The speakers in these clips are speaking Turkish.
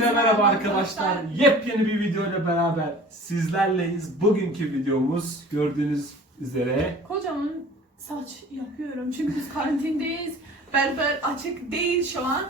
Merhaba arkadaşlar. Yepyeni bir video ile beraber sizlerleyiz. Bugünkü videomuz gördüğünüz üzere Kocaman saç yapıyorum çünkü biz karantindayız. Berber açık değil şu an.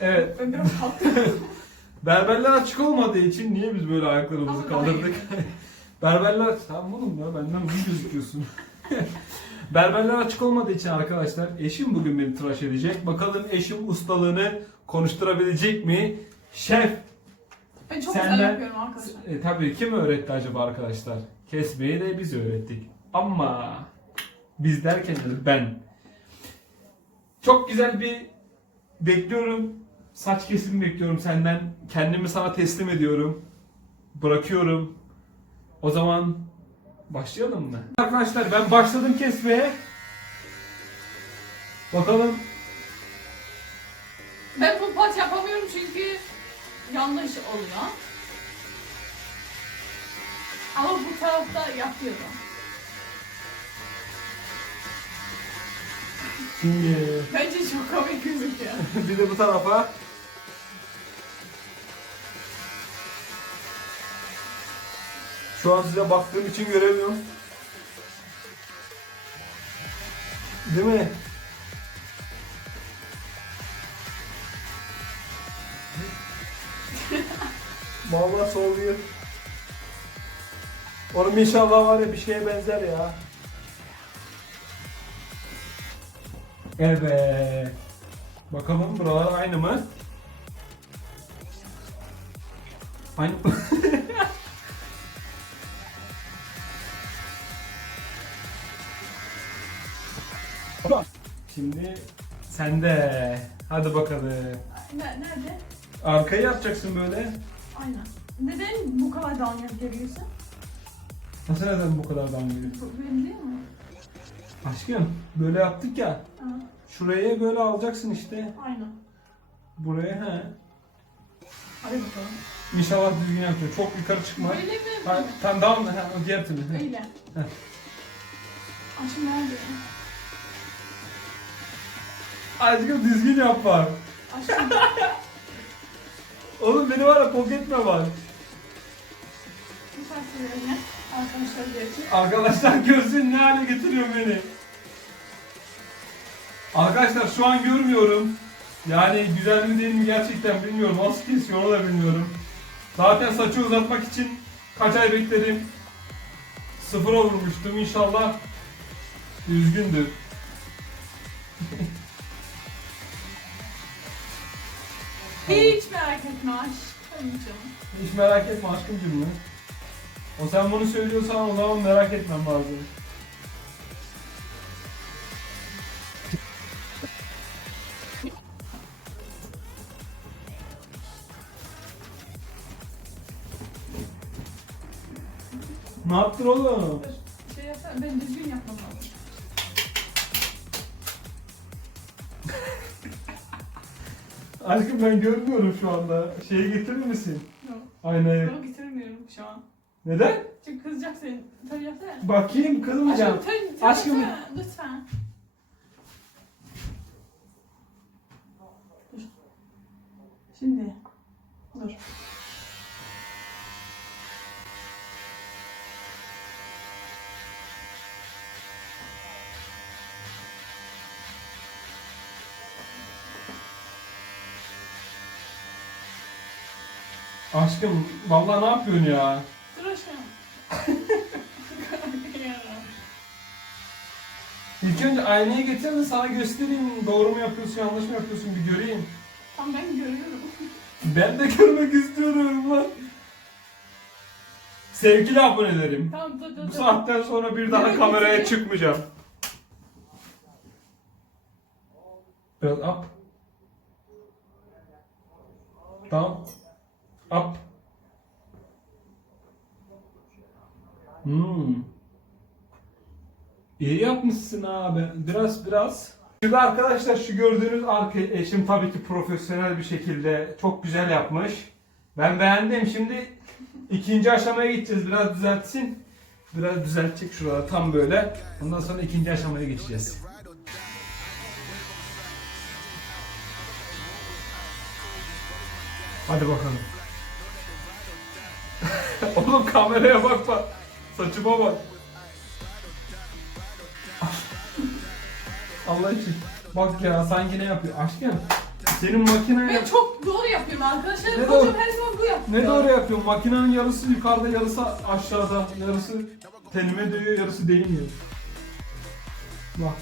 evet Ben biraz kalktım. berberler açık olmadığı için niye biz böyle ayaklarımızı Ama kaldırdık? Berberler tamam oğlum ya benden uzun gözüküyorsun. berberler açık olmadığı için arkadaşlar eşim bugün beni tıraş edecek. Bakalım eşim ustalığını konuşturabilecek mi? Şef ben çok güzel de- yapıyorum arkadaşlar. E, tabii kim öğretti acaba arkadaşlar? Kesmeyi de biz öğrettik. Ama biz derken de ben. Çok güzel bir bekliyorum. Saç kesimi bekliyorum senden. Kendimi sana teslim ediyorum. Bırakıyorum. O zaman başlayalım mı? Arkadaşlar ben başladım kesmeye. Bakalım Ben bu pat yapamıyorum çünkü yanlış oluyor. Ama bu tarafta yapıyorum. şimdi Bence çok komik gözüküyor. bir de bu tarafa. Şu an size baktığım için göremiyorum. Değil mi? Vallahi soğuyor. Oğlum inşallah var ya bir şeye benzer ya. Evet. Bakalım buralar aynı mı? Aynı Şimdi sende. Hadi bakalım. Ne, nerede? Arkayı yapacaksın böyle. Aynen. Neden bu kadar dağınık geliyorsun? Nasıl neden bu kadar damlıyor? Bu değil mi? Aşkım böyle yaptık ya. Ha, Şuraya böyle alacaksın işte. aynen. Buraya he. Hadi bakalım. İnşallah düzgün yapacağım. Çok yukarı çıkma. Böyle mi? Ha, tam devam ha, o diğer türlü. he. Öyle. Heh. Aşkım nerede? Aşkım düzgün yap bak. Aşkım Oğlum beni var ya pok etme bak. Arkadaşlar gerçek. Arkadaşlar görsün ne hale getiriyor beni. Arkadaşlar şu an görmüyorum. Yani güzel mi değil mi gerçekten bilmiyorum. Nasıl kesiyor onu da bilmiyorum. Zaten saçı uzatmak için kaç ay bekledim. Sıfır vurmuştum inşallah. Düzgündür. Hiç merak etme aşkım canım. Hiç merak etme aşkımcım mı? O sen bunu söylüyorsan o zaman merak etmem lazım. Ne yaptın oğlum? Şey yapsana, ben düzgün Aşkım ben görmüyorum şu anda. Şeyi getirir misin? Yok. Aynayı. Bunu getirmiyorum şu an. Neden? Çünkü kızacaksın. Tabii yapsana. Bakayım kızmayacağım. Aşkım, tabii, tabii Aşkım. yapsana, Lütfen. Dur. Şimdi. Dur. Aşkım vallahi ne yapıyorsun ya? Dur aşkım. İlk önce aynayı getir de sana göstereyim. Doğru mu yapıyorsun, yanlış mı yapıyorsun bir göreyim. Tam ben görüyorum. Ben de görmek istiyorum lan. Sevgili abonelerim. tamam dur dur Bu dur. saatten sonra bir daha Nereye kameraya getiriyor? çıkmayacağım. Biraz up. Down. Up. Hmm. İyi yapmışsın abi. Biraz biraz. Şimdi arkadaşlar şu gördüğünüz arka eşim tabii ki profesyonel bir şekilde çok güzel yapmış. Ben beğendim. Şimdi ikinci aşamaya gideceğiz. Biraz düzeltsin. Biraz düzeltecek şuraları tam böyle. Ondan sonra ikinci aşamaya geçeceğiz. Hadi bakalım. Oğlum kameraya bakma. Saçıma bak. Allah için. Bak ya sanki ne yapıyor? Aşkım. Senin makineye... Ben çok doğru yapıyorum arkadaşlar. Ne doğru? her zaman bu yapıyor. Ne doğru yapıyorsun? Makinenin yarısı yukarıda, yarısı aşağıda, yarısı tenime değiyor, yarısı değmiyor. Bak.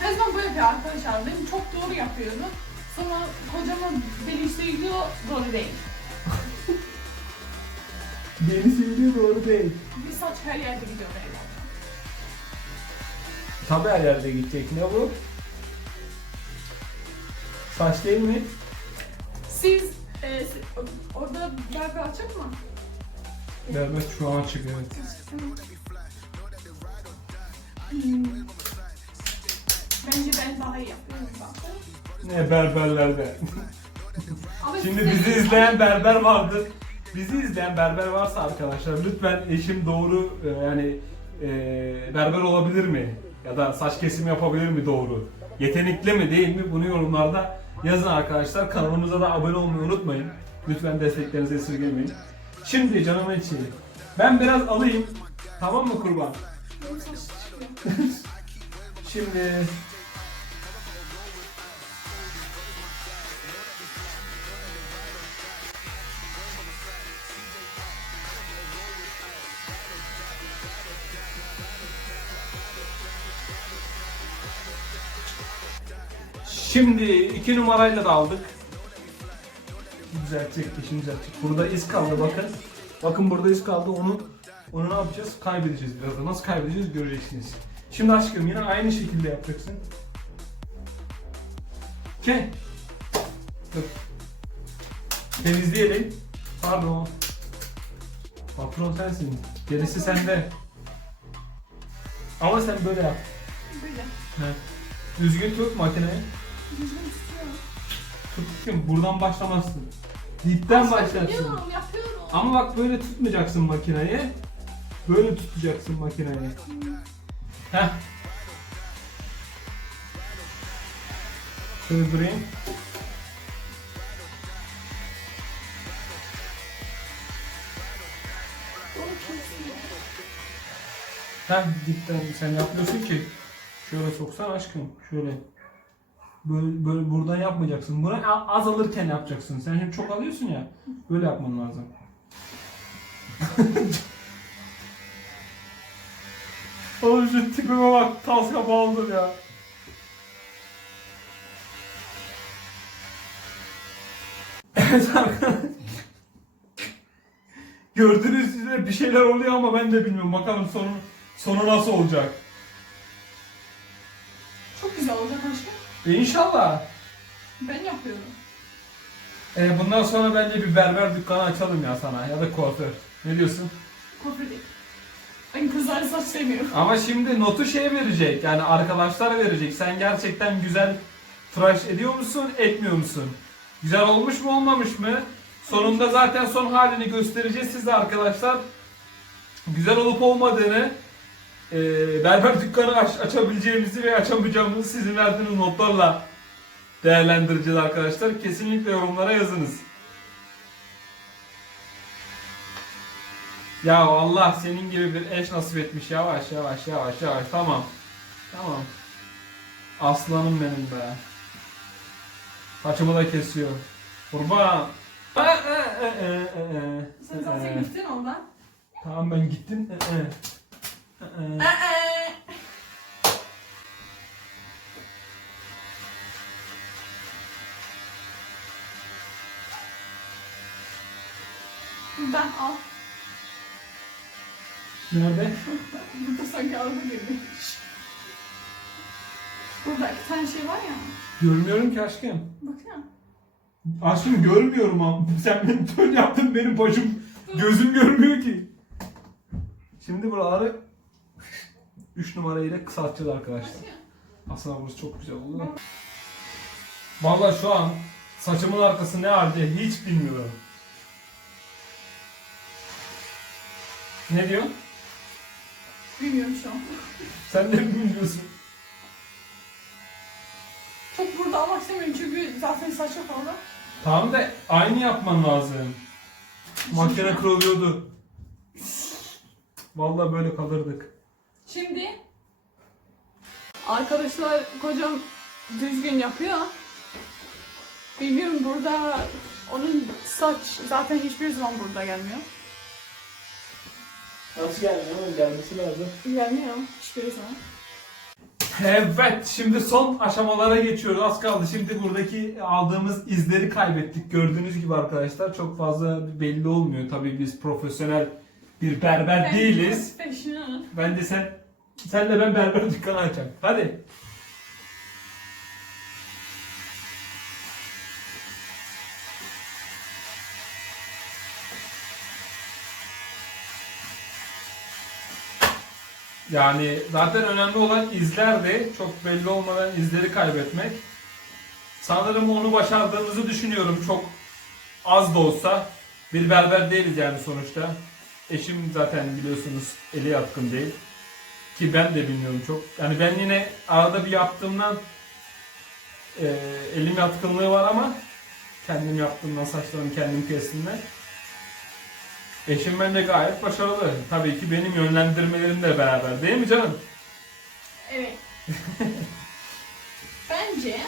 Her zaman bu yapıyor arkadaşlar. Benim çok doğru yapıyorum. Sonra kocama beni söylüyor doğru değil. Beni söylüyor doğru değil. Bir saç her yerde gidiyor böyle. Tabii her yerde gidecek. Ne bu? Saç değil mi? Siz e, si- orada berber açık mı? Evet şu an açık evet. Hmm. Bence ben daha iyi yapıyorum. Ne berberlerde. Ama Şimdi bizi izleyen berber vardır. Bizi izleyen berber varsa arkadaşlar lütfen eşim doğru e, yani e, berber olabilir mi? Ya da saç kesimi yapabilir mi doğru? Yetenekli mi değil mi? Bunu yorumlarda yazın arkadaşlar. Kanalımıza da abone olmayı unutmayın. Lütfen desteklerinizi esirgemeyin. Şimdi canımın içi. Ben biraz alayım. Tamam mı kurban? Şimdi Şimdi iki numarayla da aldık. Düzeltecek, işini düzeltecek. Burada iz kaldı bakın. Bakın burada iz kaldı. Onu onu ne yapacağız? Kaybedeceğiz birazdan. Nasıl kaybedeceğiz göreceksiniz. Şimdi aşkım yine aynı şekilde yapacaksın. Ke. Dur. Temizleyelim. Pardon. Patron sensin. Gerisi sende. Ama sen böyle yap. Böyle. He. Düzgün tut makineyi. Düzgün tutuyorum. Tut. Buradan başlamazsın. Dipten başlarsın. Yapıyorum, yapıyorum. Ama bak böyle tutmayacaksın makineyi. Böyle tutacaksın makineyi. Heh. Şöyle durayım. Heh dipten sen yapmıyorsun ki. Şöyle soksan aşkım. Şöyle. Böyle, böyle buradan yapmayacaksın. Bunu az alırken yapacaksın. Sen şimdi çok alıyorsun ya. Böyle yapman lazım. Oğlum şu tipime bak. Tas kapağı oldum ya. Evet arkadaşlar. Gördüğünüz üzere bir şeyler oluyor ama ben de bilmiyorum. Bakalım sonu, sonu nasıl olacak. Çok güzel olacak aşkım. E inşallah. Ben yapıyorum. E bundan sonra bence bir berber dükkanı açalım ya sana ya da kuaför. Ne diyorsun? Değil. Ben kızları saç sevmiyorum. Ama şimdi notu şey verecek yani arkadaşlar verecek. Sen gerçekten güzel tıraş ediyor musun, etmiyor musun? Güzel olmuş mu, olmamış mı? Sonunda zaten son halini göstereceğiz size arkadaşlar. Güzel olup olmadığını, e, berber dükkanı aç- açabileceğimizi ve açamayacağımızı sizin verdiğiniz notlarla değerlendireceğiz arkadaşlar. Kesinlikle yorumlara yazınız. Ya Allah senin gibi bir eş nasip etmiş. Yavaş yavaş yavaş yavaş. Tamam. Tamam. Aslanım benim be. Saçımı da kesiyor. Kurban. Ee, e, e, e, e, e. Sen gittin ondan. Tamam ben gittim. Ee. Ee! Ben al. Nerede? Burada sanki araba gibi. Burada iki tane şey var ya. Görmüyorum ki aşkım. Baksana. Aşkım görmüyorum ama sen benim tön yaptın benim başım gözüm görmüyor ki. Şimdi buraları 3 numara ile kısaltacağız arkadaşlar. Aslında burası çok güzel oldu. Vallahi şu an saçımın arkası ne halde hiç bilmiyorum. Ne diyorsun? Bilmiyorum şu an. Sen de mi bilmiyorsun? Çok burada almak istemiyorum çünkü zaten saç yok orada. Tamam da aynı yapman lazım. Makine kırılıyordu. Vallahi böyle kalırdık. Şimdi arkadaşlar kocam düzgün yapıyor. Bilmiyorum burada onun saç zaten hiçbir zaman burada gelmiyor. Nasıl gelmiyor oğlum? Gelmesi lazım. Gelmiyor hiçbir zaman. Evet, şimdi son aşamalara geçiyoruz. Az kaldı. Şimdi buradaki aldığımız izleri kaybettik. Gördüğünüz gibi arkadaşlar çok fazla belli olmuyor. Tabii biz profesyonel bir berber değiliz. Professional. Bence sen senle ben berber dükkanı açalım. Hadi. Yani zaten önemli olan izlerdi. Çok belli olmadan izleri kaybetmek. Sanırım onu başardığımızı düşünüyorum. Çok az da olsa. Bir berber değiliz yani sonuçta. Eşim zaten biliyorsunuz eli yatkın değil. Ki ben de bilmiyorum çok. Yani ben yine arada bir yaptığımdan e, elim yatkınlığı var ama kendim yaptığımdan saçlarımı kendim kestimden. Eşim bence gayet başarılı. Tabii ki benim yönlendirmelerimle beraber değil mi canım? Evet. Bence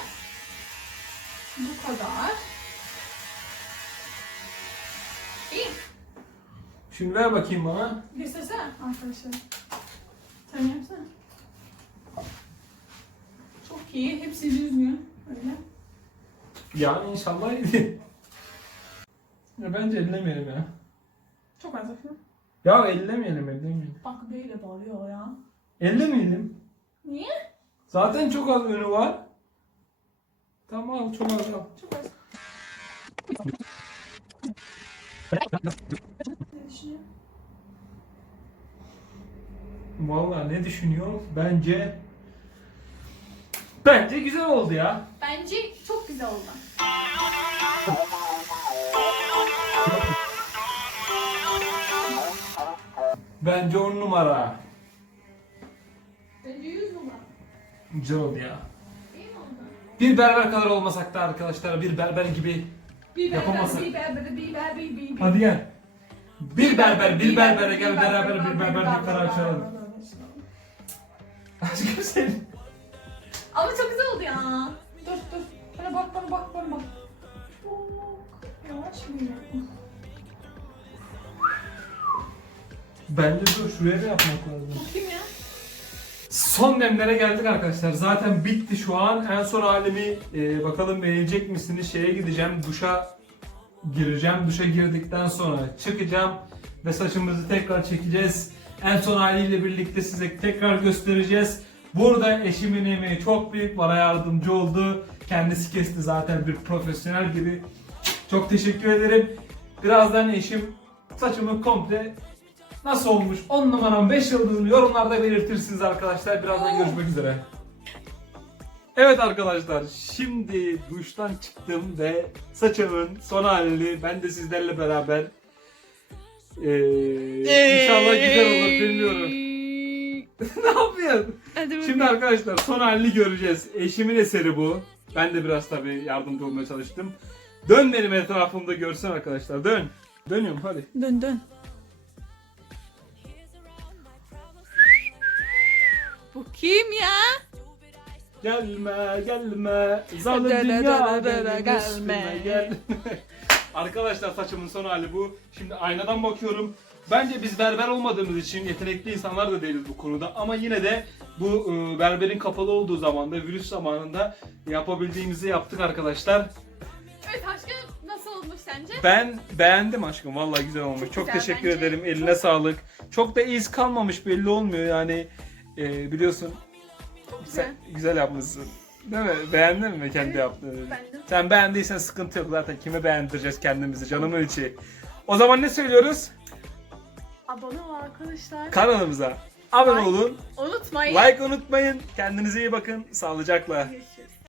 bu kadar. İyi. Şimdi ver bakayım bana. Göstersene arkadaşlar. Sen yapsana. Çok iyi. Hepsi düzgün. Öyle. Yani inşallah ya bence ellemeyelim ya. Çok az. Ya ellemeyelim ellemeyelim. Bak böyle bağırıyor ya. Ellemeyelim. Niye? Zaten çok az önü var. Tamam al çok az al. Çok az. Ne düşünüyorsun? Vallahi ne düşünüyorum? Bence Bence güzel oldu ya. Bence çok güzel oldu. Bence on numara. Bence yüz numara. Güzel oldu ya. İyi mi oldu? Bir berber kadar olmasak da arkadaşlar bir berber gibi. Bir Yapamazsın. Bir berber, bir berber, bir bir. Hadi gel. Bir berber, bir berbere gel beraber bir berber dükkanı açalım. Aşkım senin. Ama çok güzel oldu ya. Dur dur. Bana bak bana bak bana bak. Yavaş mı ya? Bence dur şuraya da yapmak lazım. Bakayım ya. Son nemlere geldik arkadaşlar. Zaten bitti şu an. En son halimi e, bakalım beğenecek misiniz? Şeye gideceğim. Duşa gireceğim. Duşa girdikten sonra çıkacağım. Ve saçımızı tekrar çekeceğiz. En son haliyle birlikte size tekrar göstereceğiz. Burada eşimin emeği çok büyük. Bana yardımcı oldu. Kendisi kesti zaten bir profesyonel gibi. Çok teşekkür ederim. Birazdan eşim saçımı komple Nasıl olmuş? 10 numaram 5 yıldızını yorumlarda belirtirsiniz arkadaşlar. Birazdan görüşmek üzere. Evet arkadaşlar şimdi duştan çıktım ve saçımın son halini ben de sizlerle beraber ee, inşallah güzel olur bilmiyorum. ne yapıyorsun? Hadi Şimdi arkadaşlar son halini göreceğiz. Eşimin eseri bu. Ben de biraz tabii yardımcı olmaya çalıştım. Dön benim etrafımda görsün arkadaşlar. Dön. Dönüyorum hadi. Dön dön. Bu kim ya? Gelme gelme zalim da dünya benim gelme. üstüme gelme. Arkadaşlar saçımın son hali bu. Şimdi aynadan bakıyorum. Bence biz berber olmadığımız için yetenekli insanlar da değiliz bu konuda. Ama yine de bu e, berberin kapalı olduğu zamanda, virüs zamanında yapabildiğimizi yaptık arkadaşlar. Evet aşkım nasıl olmuş sence? Ben beğendim aşkım. Vallahi güzel olmuş. Çok, Çok güzel teşekkür bence. ederim. Eline sağlık. Çok da iz kalmamış belli olmuyor yani. e, biliyorsun güzel. sen güzel yapmışsın. Değil mi? Beğendin mi kendi yaptığını? beğendim. Sen beğendiysen sıkıntı yok zaten. Kime beğendireceğiz kendimizi canımın içi. O zaman ne söylüyoruz? Abone ol arkadaşlar. Kanalımıza abone olun. Unutmayın. Like unutmayın. Kendinize iyi bakın. Sağlıcakla. Görüşürüz.